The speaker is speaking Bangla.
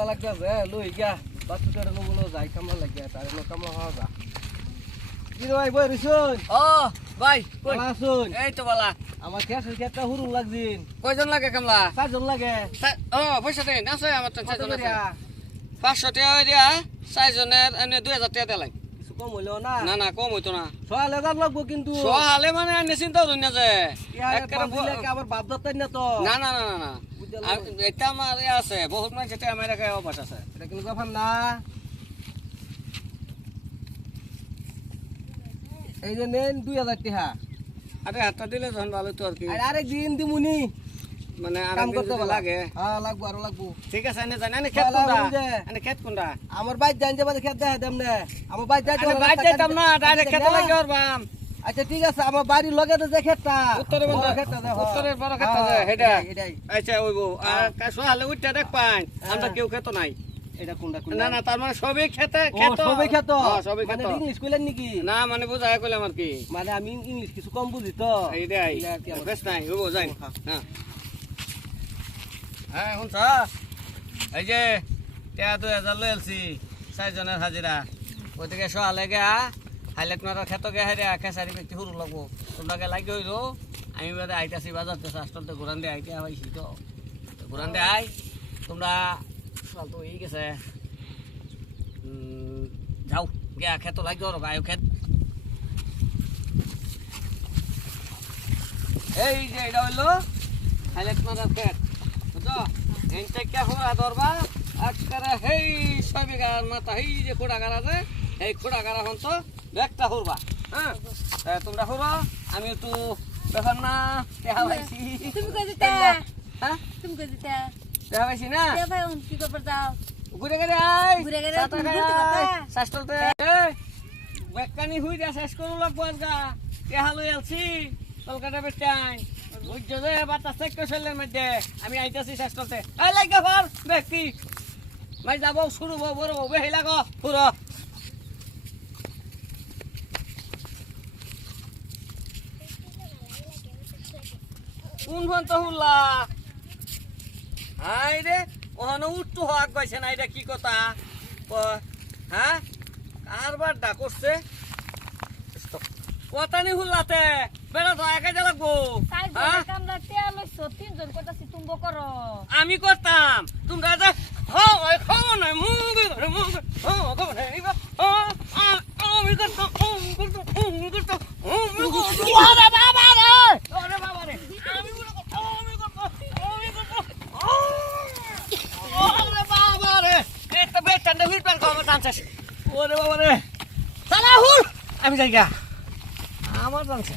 কামলা লাগবে লই গিয়া বাচ্চাটা নগুলো যাই কামলা লাগিয়া তার কামলা হওয়া যা কি রে ভাই বই রিসুন ও ভাই কই আসুন এই তো বালা আমার খেতে হুরুম লাগছিন কয়জন লাগে কামলা চারজন লাগে ও পয়সা দেন আছে আমার তো কত 4জন আছে করিয়া? 500 টাকা দিয়া 4 জনের এনে 2000 টাকা দেলাই কিছু কম হইলো না না না কম হইতো না সকালে যার লাগবো কিন্তু সহালে মানে এনে চিন্তা করুন না যে আবার বাদ দত্তাই না তো না না না না এটা আমার আছে বহুত মানুষ এটা আমার এলাকায় অভ্যাস আছে এটা কিন্তু ব্যাপার না এই যে নেন 2000 টাকা আরে হাতটা দিলে যখন ভালো তো আর কি আর আরেকদিন দিমুনি মানে আর কাম করতে লাগে হ্যাঁ লাগবো আরো লাগবো ঠিক আছে এনে জানেন খেত কোনটা এনে খেত কোনটা আমার বাইক যাইন যে বাদে খেত দেখা দেম না আমার বাইক যাইতে আরে বাইক যাইতাম না ডাইরেক্ট খেতে লাগে ওরবাম আচ্ছা ঠিক আছে আমার বাড়ির লগে তো যে খেতটা উত্তরে বন্ধ খেতটা দেখো উত্তরের বড় খেতটা যে হেডা এটাই আচ্ছা ওইবো আর সহালে উঠতে দেখ পাই আমরা কেউ খেত নাই এটা কোনটা না না তার মানে সবই খেতে ও খেত সবাই খেত হ্যাঁ সবই মানে খেত ইংলিশ কইলেন নাকি না মানে বুঝায় কইলাম আর কি মানে আমি ইংলিশ কিছু কম বুঝি তো এইটাই এটা আর কি আমার। বেশ নাই ওইবো যাই হ্যাঁ হ্যাঁ শুনছ এই যে টেয়া 2000 লই আলছি 4 জনের হাজিরা ওইদিকে সহালে গা হাইলাইট খেত গে হাইরে খেসারি ব্যক্তি শুরু লাগবো তোমরা লাগে হইল আমি বাদে আইতাছি বাজারতে আসতে ঘুরান দিয়ে আইতে আইছি তো ঘুরান দিয়ে আই তোমরা সকাল তো এই গেছে যাও গিয়া খেত লাগবে ওর গায়ে খেত এই যে এটা হইলো হাইলাইট মারার খেত বুঝছো এই থেকে হুরা ধরবা একবারে হেই সবিগার মাথা এই যে খোড়াগার আছে এই খোড়াগার এখন তো একটা হুরবা হ্যাঁ তোমরা হুরো আমি একটু ব্যাপার না দেখা পাইছি তুমি কই দিতা হ্যাঁ তুমি কই দিতা দেখা পাইছি না দে ভাই উন কি করব যাও ঘুরে গেলে আই ঘুরে গেলে সাতা তুমি খাই ঘুরতে পারতা? শাস্ত্রতে বেকানি হুই দিয়া শেষ করু লাগবো আজগা তেহা লই আলছি কলকাতা বেটাই বুঝছো যে বাতা চেক কইছলের মধ্যে আমি আইতাছি শাস্ত্রতে এই লাগা ফর ব্যক্তি মাই যাব শুরু বড় বেহি লাগো পুরো কোন ফোন তো হুল্লা হাই রে ওখানে উঠতো হওয়া গেছে না এটা কি কথা হ্যাঁ কারবার ডা করছে কথা নি হুল্লাতে বেড়া তো একা যা লাগবো তাই হ্যাঁ? কামলা টিয়া লইছো তিনজন কইতাছি তুমি করো আমি করতাম তোমরা যে খাও না মুঙ্গি আমি করতাম ওরে বাবা রে আমি করতাম ওরে বাবা রে একটা বেটান্ডা হুইল প্যান খাওয়া টানছিস ওরে বাবা রে সালা হুল আমি যাই গা আমার টানছে